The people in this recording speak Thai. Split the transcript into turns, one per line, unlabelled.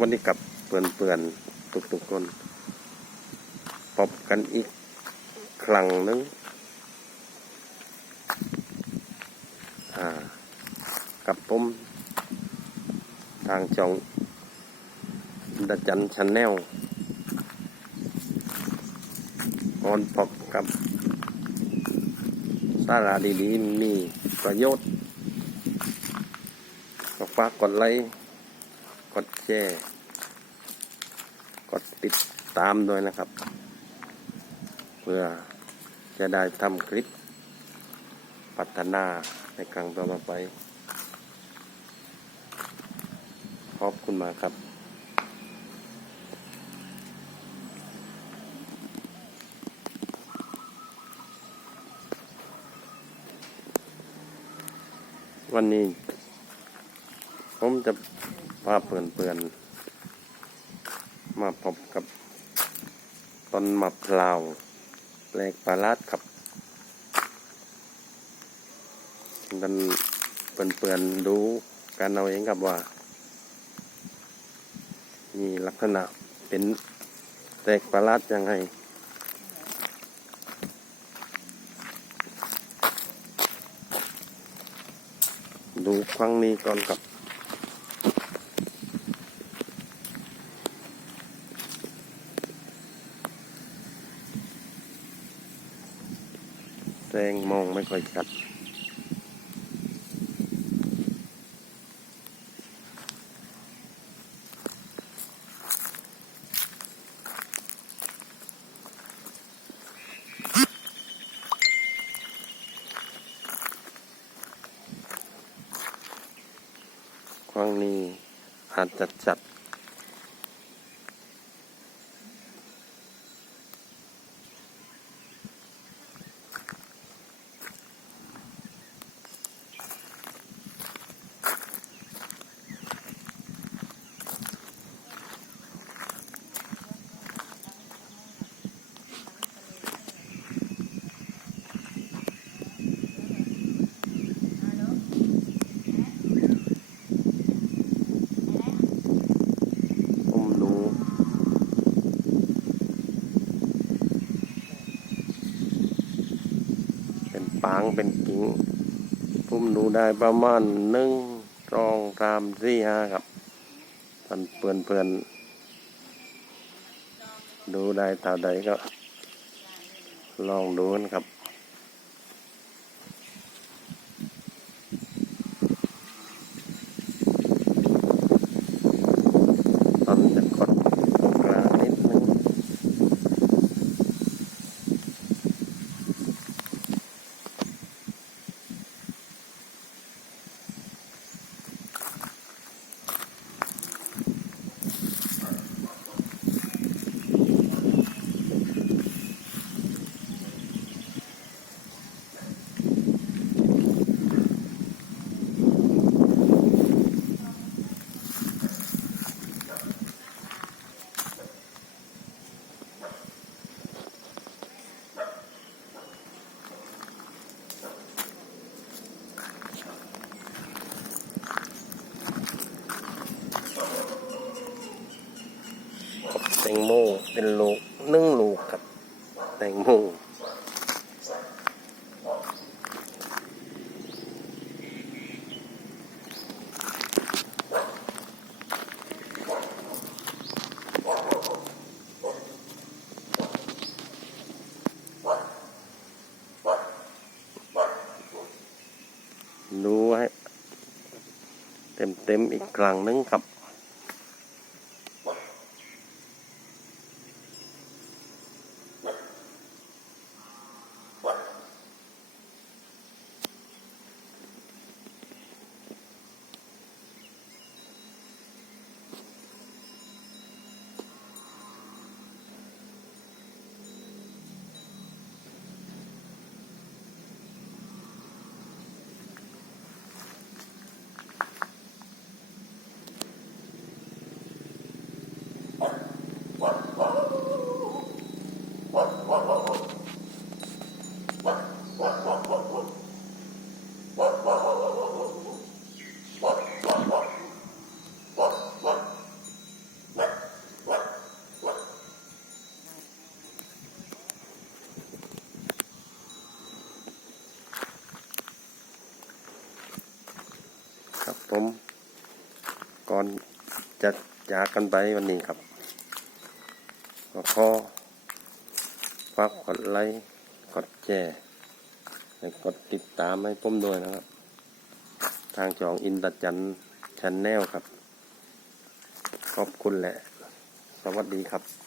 วัสดีกับเปื่อนเปื่อนๆทุกๆคนพบกันอีกครั้งหนึงอ่ากับผมทางจองดจันชันแนลออนพบกับสาระดีๆมีประโยชน์ก็ฝากกดไลค์ กดแชร์กดติดตามด้วยนะครับ เพื่อจะได้ทำคลิป พัฒนาในครั้งต่อไป ขอบคุณมากครับวันนี้ผมจะ พาเพื่อนเพื่อนมาพบกับต้นมะพร้าวแปลกประหลาดครับดันเพื่อนเพื่อนดูการเอาเองครับว่า มีลักษณะเป็นแปลกประหลาดยังไงดูครั้งนี้ก่อนครับ งมองไม่ค่อยชัดครั้งนี้อาจจะจัด ผมดูเปางเป็นกิ่งผมดูได้ประมาณหนึ่งสองสามสี่ห้าครับตอนเพื่อนเพื่อนๆดูได้เท่าใดก็ ลองดูนครับตอนจะกดกลางนิดนึงแตงโมเป็นลูกหนึ่งลูกครับ แตงโมดูให้ เต็มๆอีกครั้งนึงครับ ผมก่อนจะจากกันไปวันนี้ครับก็ขอฝากกดไลค์กดแชร์และกดติดตามให้ผมด้วยนะครับ ทางจองอินตจันชันแนลครับ ขอบคุณแหละ สวัสดีครับ